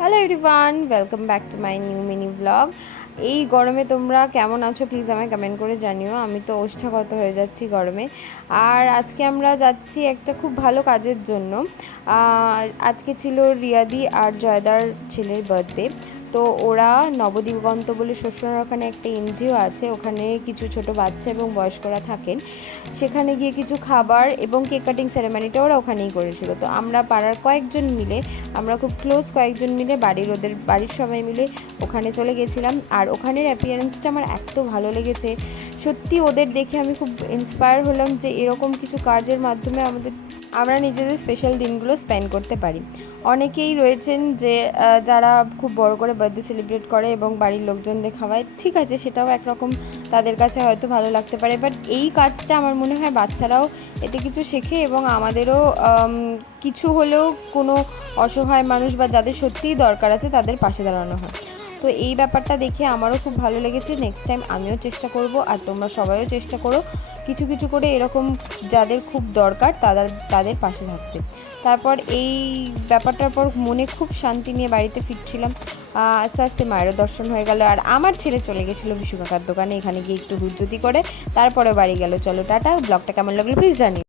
Hello everyone, welcome back to my new mini blog. এই গরমে তোমরা কেমন আছো প্লিজ আমায় কমেন্ট করে জানিও। আমি তো ওষ্ঠাগত হয়ে যাচ্ছি গরমে। আর আজকে আমরা যাচ্ছি একটা খুব ভালো কাজের জন্য। আজকে ছিল রিয়াদি আর জয়দার ছেলের বার্থডে। তো ওরা নবদিগন্ত বলে শ্বশুরের ওখানে একটা এনজিও আছে, ওখানে কিছু ছোট বাচ্চা এবং বয়স্করা থাকেন। সেখানে গিয়ে কিছু খাবার এবং কেক কাটিং সেরেমনিটা ওরা ওখানেই করেছিল। তো আমরা পাড়ার কয়েকজন মিলে, আমরা খুব ক্লোজ কয়েকজন মিলে ওদের বাড়ির সবাই মিলে ওখানে চলে গেছিলাম। আর ওখানের অ্যাপিয়ারেন্সটা আমার এত ভালো লেগেছে, সত্যি ওদের দেখে আমি খুব ইন্সপায়ার হলাম যে এরকম কিছু কাজের মাধ্যমে আমরা নিজেদের স্পেশাল দিনগুলো স্পেন্ড করতে পারি। অনেকেই রয়েছেন যে যারা খুব বড় করে বার্থডে সেলিব্রেট করে এবং বাড়ির লোকজনদের খাওয়ায়, ঠিক আছে, সেটাও একরকম তাদের কাছে হয়তো ভালো লাগতে পারে। বাট এই কাজটা আমার মনে হয় বাচ্চারাও এতে কিছু শেখে এবং আমাদেরও কিছু হলেও কোনো অসহায় মানুষ বা যাদের সত্যিই দরকার আছে তাদের পাশে দাঁড়ানো হয়। তো এই ব্যাপারটা দেখে আমারও খুব ভালো লেগেছে। নেক্সট টাইম আমিও চেষ্টা করব, আর তোমরা সবাইও চেষ্টা করো কিছু কিছু করে এরকম যাদের খুব দরকার তাদের পাশে থাকতে। তারপর এই ব্যাপারটার পর মনে খুব শান্তি নিয়ে বাড়িতে ফিরছিলাম। আস্তে আস্তে মায়েরও দর্শন হয়ে গেল, আর আমার ছেলে চলে গেছিলো বিশু কাকার দোকানে। এখানে গিয়ে একটু হুজ্জতি করে তারপরে বাড়ি গেল। চলো টাটা। ব্লগটা কেমন লাগলো প্লিজ জানিও।